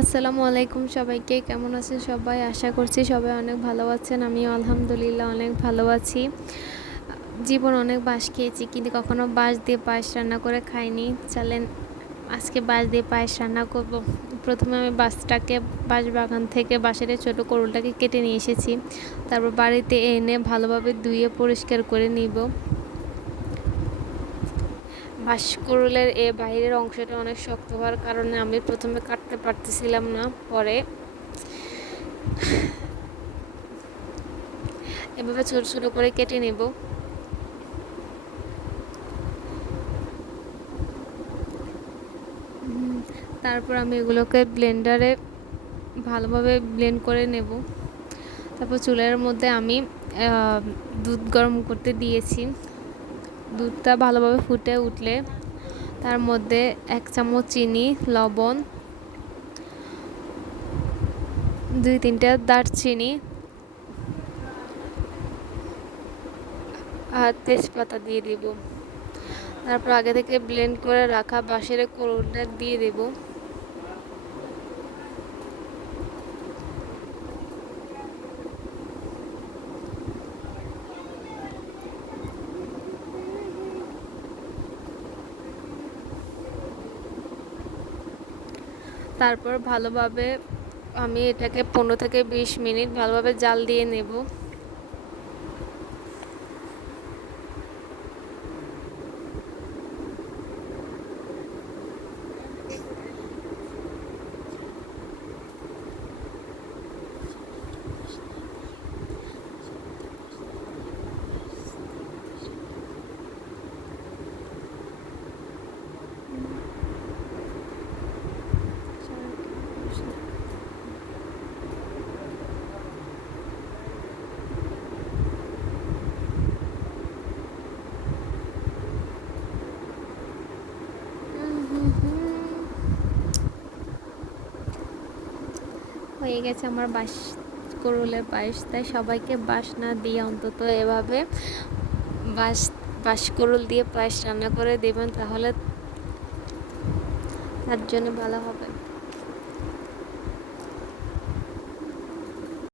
আসসালামু আলাইকুম সবাইকে, কেমন আছেন সবাই? আশা করছি সবাই অনেক ভালো আছেন, আমিও আলহামদুলিল্লাহ অনেক ভালো আছি। জীবন অনেক বাঁশ খেয়েছি, কিন্তু কখনো বাঁশ দিয়ে পায়েস রান্না করে খাইনি। চলেন, আজকে বাঁশ দিয়ে পায়েস রান্না করব। প্রথমে আমি বাঁশটাকে, বাঁশ বাগান থেকে বাঁশের ছোটো করুলটাকে কেটে নিয়ে এসেছি। তারপর বাড়িতে এনে ভালোভাবে ধুয়ে পরিষ্কার করে নিব। বাঁশকুড়ুলের এ বাইরের অংশটা অনেক শক্ত হওয়ার কারণে আমি প্রথমে কাটতে পারতেছিলাম না, পরে এভাবে ছোট ছোট করে কেটে নেব। তারপর আমি এগুলোকে ব্লেন্ডারে ভালোভাবে ব্লেন্ড করে নেব। তারপর চুলের মধ্যে আমি দুধ গরম করতে দিয়েছি। দুধটা ভালোভাবে ফুটে উঠলে তার মধ্যে এক চামচ চিনি, লবণ, দুই তিনটা দারচিনি আর তেজপাতা দিয়ে দিব। তারপর আগে থেকে ব্লেন্ড করে রাখা বাঁশের কোরোটা দিয়ে দেবো। তারপর ভালোভাবে আমি এটাকে পনেরো থেকে বিশ মিনিট ভালোভাবে জাল দিয়ে নেব। হয়ে গেছে আমার বাস করুলের পায়েস তাই সবাইকে বাস না দিয়ে অন্তত এভাবে বাস বাস করুল দিয়ে পায়েস রান্না করে দেবেন, তাহলে তার জন্য ভালো হবে।